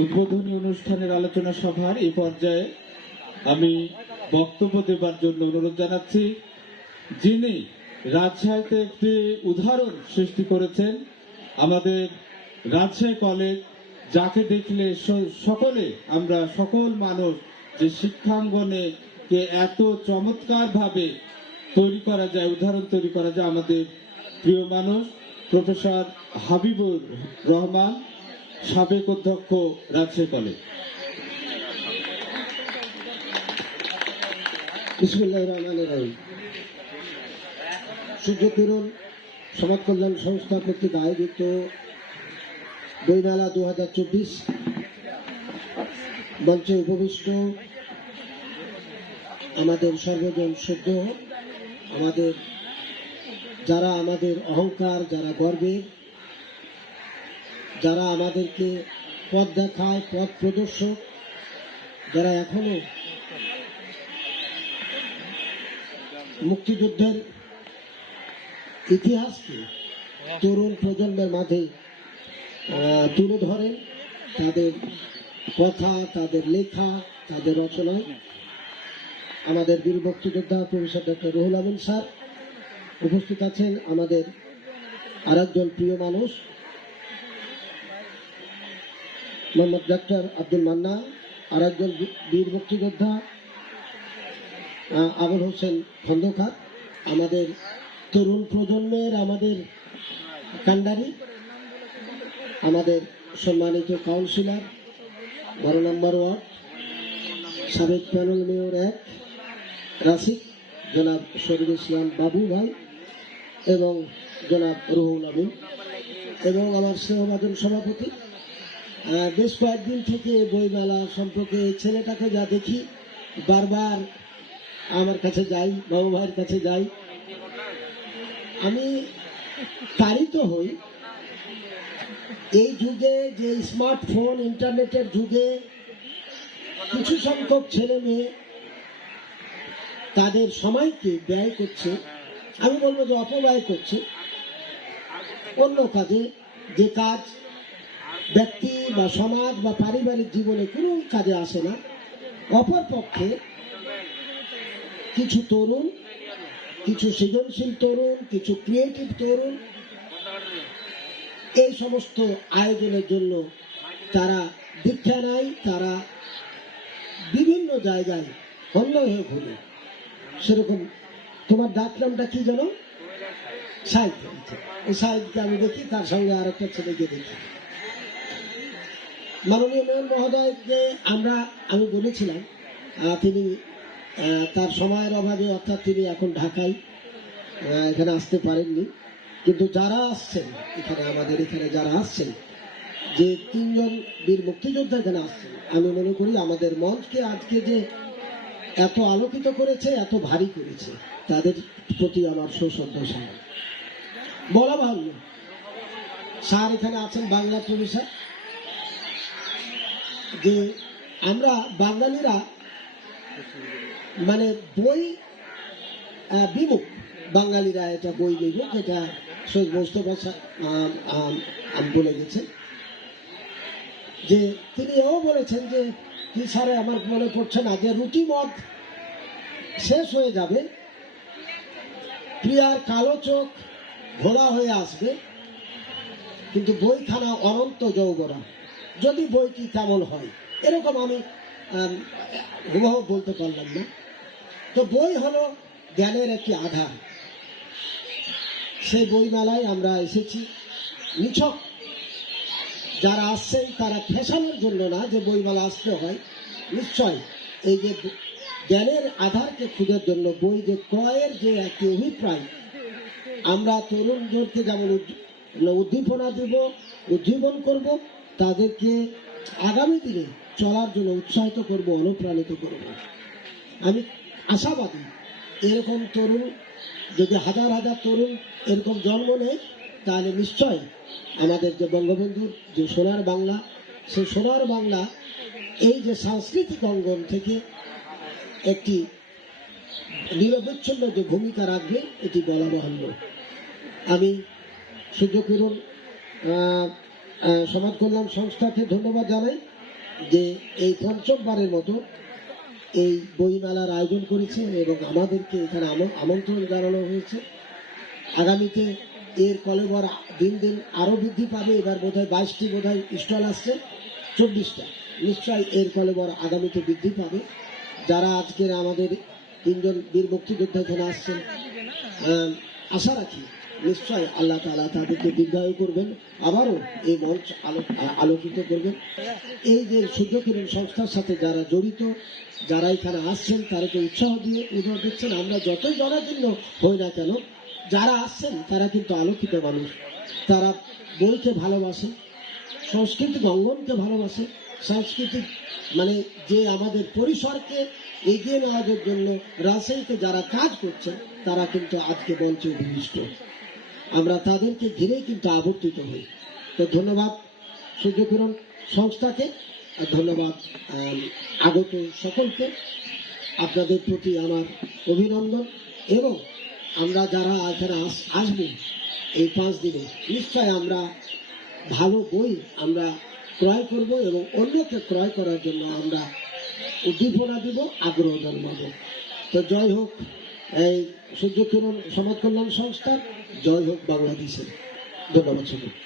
উদ্বোধনী অনুষ্ঠানের আলোচনা সভার এই পর্যায়ে আমি বক্তব্য দেবার জন্য অনুরোধ জানাচ্ছি। যিনি রাজশাহীতে একটি উদাহরণ সৃষ্টি করেছেন, আমাদের রাজশাহী কলেজ, যাকে দেখলে সকলে আমরা সকল মানুষ যে শিক্ষাঙ্গনে কে এত চমৎকার ভাবে তৈরি করা যায়, উদাহরণ তৈরি করা যায়, আমাদের প্রিয় মানুষ প্রফেসর হাবিবুর রহমান, সাবেক অধ্যক্ষ রাজশাহী কলেজ। বিসমিল্লাহির রহমানির রহিম। সূর্যকিরণ সমাজ কল্যাণ সংস্থা কর্তৃক আয়োজিত বইমেলা 2024 মঞ্চে উপবিষ্ট আমাদের সর্বজন সদ্য, আমাদের যারা আমাদের অহংকার, যারা গর্বের, যারা আমাদেরকে পথ দেখায়, পথ প্রদর্শক, যারা এখনো মুক্তিযুদ্ধের ইতিহাসকে তরুণ প্রজন্মের মাঝে তুলে ধরেন, তাদের কথা, তাদের লেখা, তাদের রচনায় আমাদের বীর মুক্তিযোদ্ধা professor doctor Ruhul Amin sir উপস্থিত আছেন। আমাদের আরেকজন প্রিয় মানুষ মোহাম্মদ ডক্টর আব্দুল মান্না, আরেকজন বীর মুক্তিযোদ্ধা আবুল হোসেন খন্দকার, আমাদের তরুণ প্রজন্মের আমাদের কান্ডারি, আমাদের সম্মানিত কাউন্সিলর 12 নম্বর ওয়ার্ড, সাবেক প্যানেল মেয়র 1 রাসিক জনাব শরীফ ইসলাম বাবু ভাই এবং জনাব রুহুল আমিন এবং আমার স্নেহভাজন সভাপতি। বেশ কয়েকদিন থেকে বইমেলা সম্পর্কে ছেলেটাকে যা দেখি, বারবার আমার কাছে যাই, বাবু ভাইয়ের কাছে যাই, আমি তাড়িত হই। এই যুগে, যে স্মার্টফোন ইন্টারনেটের যুগে, কিছু সংখ্যক ছেলে মেয়ে তাদের সময়কে ব্যয় করছে, আমি বলবো যে অপব্যয় করছে অন্য কাজে, যে কাজ ব্যক্তি বা সমাজ বা পারিবারিক জীবনে কোনো কাজে আসে না। অপরপক্ষে কিছু তরুণ, কিছু সৃজনশীল তরুণ, কিছু ক্রিয়েটিভ তরুণ এই সমস্ত আয়োজনের জন্য তারা দীক্ষা নেয়, তারা বিভিন্ন জায়গায় অন্য হয়ে ঘুরে। সেরকম তোমার ডাক নামটা কি জানো? সাহিত্য। এই সাহিত্যকে আমি দেখি, তার সঙ্গে আরেকটা ছেলেকে দেখি। মাননীয় মেয়র মহোদয়কে আমি বলেছিলাম, তিনি তার সময়ের অভাবে, অর্থাৎ তিনি এখন ঢাকায়, এখানে আসতে পারেননি, কিন্তু যারা আসছেন এখানে, আমাদের এখানে যারা আসছেন, যে 3 জন বীর মুক্তিযোদ্ধা এখানে আসছেন, আমি মনে করি আমাদের মঞ্চকে আজকে যে এত আলোকিত করেছে, এত ভারী করেছে, তাদের প্রতি আমার সশ্রদ্ধা সালাম। বলা ভালো, স্যার এখানে আছেন বাংলা প্রফেসর, যে আমরা বাঙালিরা মানে বই বিমুখ, বাঙালিরা এটা বই বিমুখ, এটা সৈয়দ মোস্তফা বলে গেছেন। যে তিনি এও বলেছেন যে কি স্যারে আমার মনে পড়ছে না, যে রুটি মদ শেষ হয়ে যাবে, প্রিয়ার কালো চোখ ঘোলা হয়ে আসবে, কিন্তু বইখানা অনন্ত যৌবনা, যদি বইটি তেমন হয়। এরকম আমি হুবহু বলতে পারলাম না। তো বই হলো জ্ঞানের একটি আধার। সেই বইমেলায় আমরা এসেছি। নিছক যারা আসছেন তারা ফ্যাশনের জন্য না, যে বইমেলা আসতে হয়, নিশ্চয় এই যে জ্ঞানের আধারকে খুঁজার জন্য বই যে ক্রয়ের যে একটি অভিপ্রায়, আমরা তরুণদেরকে যেমন উদ্দীপনা দেব, উজ্জীবন করব, তাদেরকে আগামী দিনে চলার জন্য উৎসাহিত করব, অনুপ্রাণিত করব। আমি আশাবাদী এরকম তরুণ যদি হাজার হাজার তরুণ এরকম জন্ম নেয়, তাহলে নিশ্চয় আমাদের যে বঙ্গবন্ধুর যে সোনার বাংলা, সেই সোনার বাংলা এই যে সাংস্কৃতিক অঙ্গন থেকে একটি নিরবচ্ছিন্ন যে ভূমিকা রাখবে, এটি বলা বাহুল্য। আমি সূর্যকিরণ সমাজ কল্যাণ সংস্থাকে ধন্যবাদ জানাই। যে এই পঞ্চমবারের মতো এই বইমেলার আয়োজন করেছে এবং আমাদেরকে এখানে আমন্ত্রণ জানানো হয়েছে। আগামীতে এর কলেবর দিন দিন আরো বৃদ্ধি পাবে। এবার বোধহয় 22টি বোধহয় স্টল আসছে, 24টা। নিশ্চয়ই এর কলেবর আগামীতে বৃদ্ধি পাবে। যারা আজকের আমাদের 3জন বীর মুক্তিযোদ্ধা এখানে আসছেন, আশা রাখি নিশ্চয় আল্লাহ তাআলা তাদেরকে দীর্ঘায়ু করবেন, আবারও এই মঞ্চ আলোকিত করবেন। এই যে সূর্যকিরণ সংস্থার সাথে যারা জড়িত, যারা এখানে আসছেন তাদেরকে উৎসাহ দিচ্ছেন। আমরা যতই জনাকীর্ণ হই না কেন, যারা আসছেন তারা কিন্তু আলোকিত মানুষ। তারা বইকে ভালোবাসে, সাংস্কৃতিক অঙ্গনকে ভালোবাসে, সাংস্কৃতিক মানে যে আমাদের পরিসরকে এগিয়ে নেওয়ার জন্য রাজশাহীতে যারা কাজ করছেন তারা কিন্তু আজকে মঞ্চে অভিষ্ট। আমরা তাদেরকে ঘিরেই কিন্তু আবর্তিত হই। তো ধন্যবাদ সূর্যকিরণ সংস্থাকে, আর ধন্যবাদ আগত সকলকে। আপনাদের প্রতি আমার অভিনন্দন। এবং আমরা যারা এখানে আসবো এই 5 দিনে, নিশ্চয় আমরা ভালো বই আমরা ক্রয় করব এবং অন্যকে ক্রয় করার জন্য আমরা উদ্দীপনা দিব, আগ্রহ জন্মাবো। তো জয় হোক এই সূর্যকিরণ সমাজ কল্যাণ সংস্থা, জয় হোক বাংলাদেশের। ধন্যবাদ সকলকে।